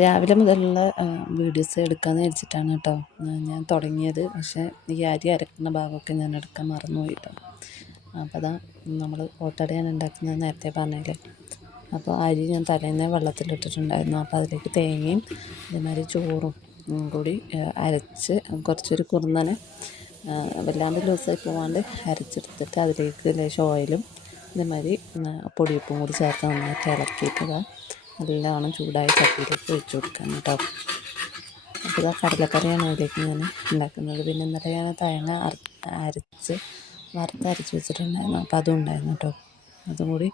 രാവിലെ മുതലുള്ള വീഡിയോസ് എടുക്കാമെന്ന് വിചാരിച്ചിട്ടാണ് കേട്ടോ ഞാൻ തുടങ്ങിയത്. പക്ഷേ ഈ അരി അരക്കുന്ന ഭാഗമൊക്കെ ഞാൻ എടുക്കാൻ മറന്നുപോയി കേട്ടോ. അപ്പോൾ അതാ നമ്മൾ ഓട്ടടയാണ് ഉണ്ടാക്കുന്നത് നേരത്തെ പറഞ്ഞില്ലേ. അപ്പോൾ അരി ഞാൻ തലേന്നേ വെള്ളത്തിലിട്ടിട്ടുണ്ടായിരുന്നു. അപ്പോൾ അതിലേക്ക് തേങ്ങയും അതേമാതിരി ചോറും കൂടി അരച്ച് കുറച്ചൊരു കുറുന്നനെ വല്ലാണ്ട് ലൂസായി പോകാണ്ട് അരച്ചെടുത്തിട്ട് അതിലേക്ക് ലേശം ഓയിലും ഇതേമാതിരി പൊടിയുപ്പും കൂടി ചേർത്ത് നന്നായിട്ട് ഇളക്കിയിട്ട് നല്ലവണ്ണം ചൂടായ ചട്ടിയിലേക്ക് ഒഴിച്ചു കൊടുക്കാൻ കേട്ടോ. അപ്പോൾ ഇതാ കടലക്കറിയാണ് അതിലേക്ക് ഞാൻ ഉണ്ടാക്കുന്നത്. പിന്നെ ഇന്നലെ ഞാൻ തേങ്ങ വറുത്തരച്ച് വെച്ചിട്ടുണ്ടായിരുന്നു. അപ്പോൾ അതും ഉണ്ടായിരുന്നു കേട്ടോ. അതും കൂടി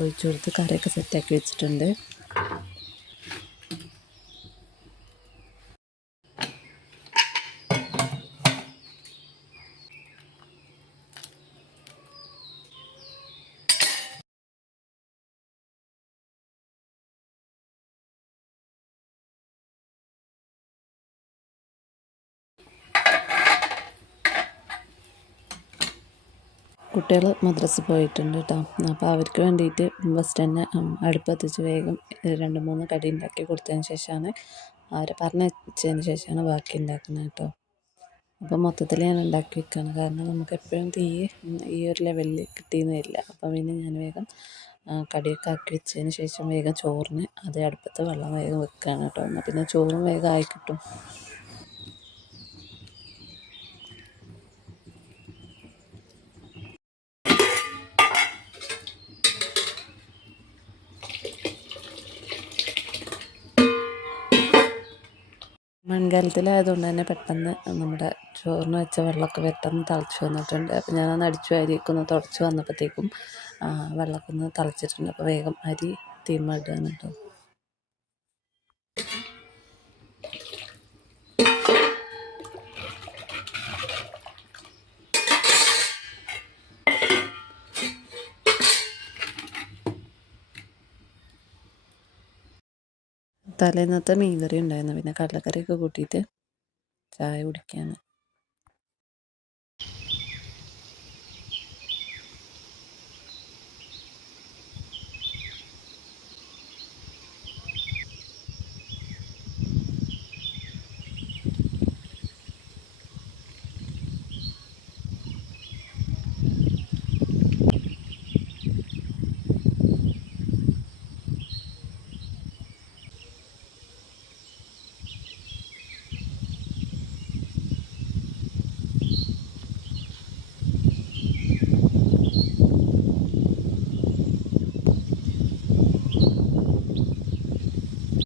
ഒഴിച്ചു കൊടുത്ത് കറിയൊക്കെ സെറ്റാക്കി വെച്ചിട്ടുണ്ട്. കുട്ടികൾ മദ്രസയിൽ പോയിട്ടുണ്ട് കേട്ടോ. അപ്പോൾ അവർക്ക് വേണ്ടിയിട്ട് ഫസ്റ്റ് തന്നെ അടുപ്പ് കത്തിച്ച് വേഗം 2-3 കടി ഉണ്ടാക്കി കൊടുത്തതിന് ശേഷമാണ് അവരെ പറഞ്ഞയച്ചതിന് ശേഷമാണ് ബാക്കി ഉണ്ടാക്കുന്നത് കേട്ടോ. അപ്പോൾ മൊത്തത്തിൽ ഞാൻ ഉണ്ടാക്കി വെക്കുകയാണ്. കാരണം നമുക്ക് എപ്പോഴും തീ ഈ ഒരു ലെവലിൽ കിട്ടിയെന്ന് വരില്ല. അപ്പോൾ പിന്നെ ഞാൻ വേഗം കടിയൊക്കെ ആക്കി വെച്ചതിന് ശേഷം വേഗം ചോറിന് അതേ അടുപ്പത്ത് വെള്ളം വേഗം വെക്കുകയാണ് കേട്ടോ. എന്നാൽ പിന്നെ ചോറും വേഗം ആയി കിട്ടും. മൺകലത്തിലായതുകൊണ്ട് തന്നെ പെട്ടെന്ന് നമ്മുടെ ചോറിന് വെച്ച വെള്ളമൊക്കെ പെട്ടെന്ന് തിളച്ച് വന്നിട്ടുണ്ട്. അപ്പോൾ ഞാനൊന്ന് അടിച്ചു വാരിയൊക്കെ ഒന്ന് തുടച്ച് വന്നപ്പോഴത്തേക്കും വെള്ളമൊക്കെ ഒന്ന് തിളച്ചിട്ടുണ്ട്. അപ്പോൾ വേഗം അരി തീമയിടുകയാണ് കേട്ടോ. തലേന്നത്തെ മീൻകറി ഉണ്ടായിരുന്നു. പിന്നെ കടലക്കറിയൊക്കെ കൂട്ടിയിട്ട് ചായ കുടിക്കുകയാണ്.